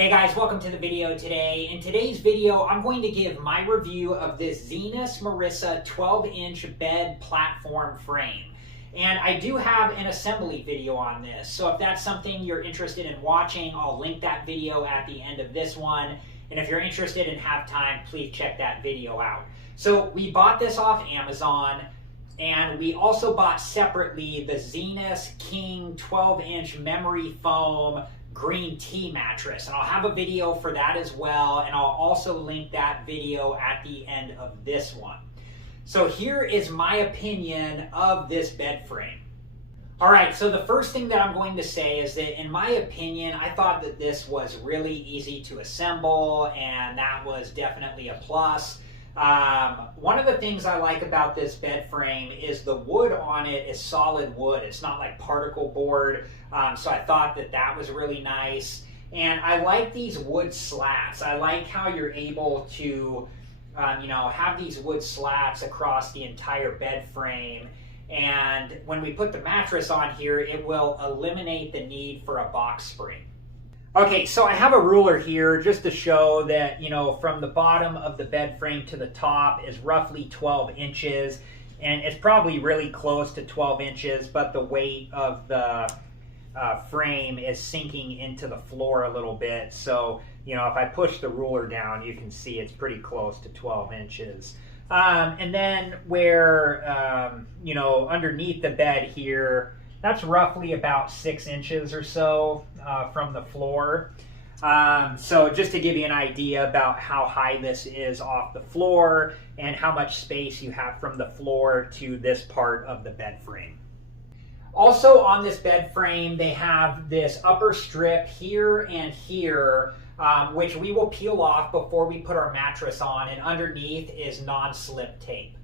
Hey guys, welcome to the video today. In today's video, I'm going to give my review of this Zinus Marissa 12-inch bed platform frame. And I do have an assembly video on this, so if that's something you're interested in watching, I'll link that video at the end of this one. And if you're interested and have time, please check that video out. So we bought this off Amazon, and we also bought separately the Zinus King 12-inch memory foam green tea mattress, and I'll have a video for that as well, and I'll also link that video at the end of this one. So here is my opinion of this bed frame. Alright, so the first thing that I'm going to say is that in my opinion, I thought that this was really easy to assemble, and that was definitely a plus. One of the things I like about this bed frame is the wood on it is solid wood. It's not like particle board, so I thought that that was really nice. And I like these wood slats. I like how you're able to have these wood slats across the entire bed frame. And when we put the mattress on here, it will eliminate the need for a box spring. Okay, so I have a ruler here just to show that, from the bottom of the bed frame to the top is roughly 12 inches. And it's probably really close to 12 inches, but the weight of the frame is sinking into the floor a little bit. So, if I push the ruler down, you can see it's pretty close to 12 inches. And then where, underneath the bed here, that's roughly about 6 inches or so from the floor. So just to give you an idea about how high this is off the floor and how much space you have from the floor to this part of the bed frame. Also on this bed frame, they have this upper strip here and here, which we will peel off before we put our mattress on, and underneath is non-slip tape.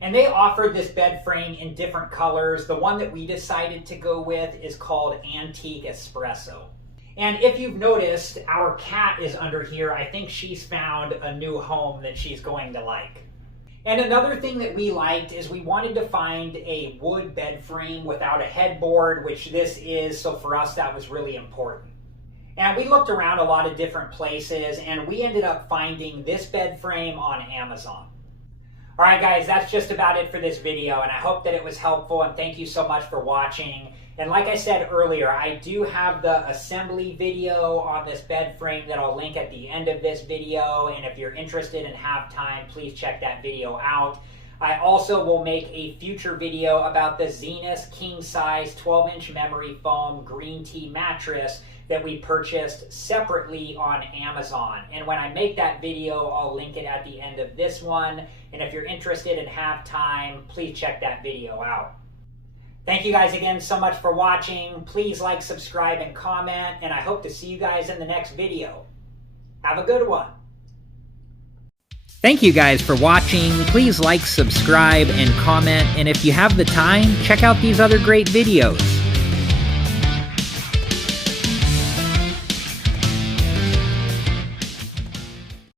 And they offered this bed frame in different colors. The one that we decided to go with is called Antique Espresso. And if you've noticed, our cat is under here. I think she's found a new home that she's going to like. And another thing that we liked is we wanted to find a wood bed frame without a headboard, which this is, so for us that was really important. And we looked around a lot of different places, and we ended up finding this bed frame on Amazon. Alright guys, that's just about it for this video, and I hope that it was helpful, and thank you so much for watching. And like I said earlier, I do have the assembly video on this bed frame that I'll link at the end of this video, and if you're interested and have time, please check that video out. I also will make a future video about the Zinus King Size 12-inch memory foam green tea mattress that we purchased separately on Amazon. And when I make that video, I'll link it at the end of this one. And if you're interested and have time, please check that video out. Thank you guys again so much for watching. Please like, subscribe, and comment, and I hope to see you guys in the next video. Have a good one. Thank you guys for watching. Please like, subscribe, and comment, and if you have the time, check out these other great videos.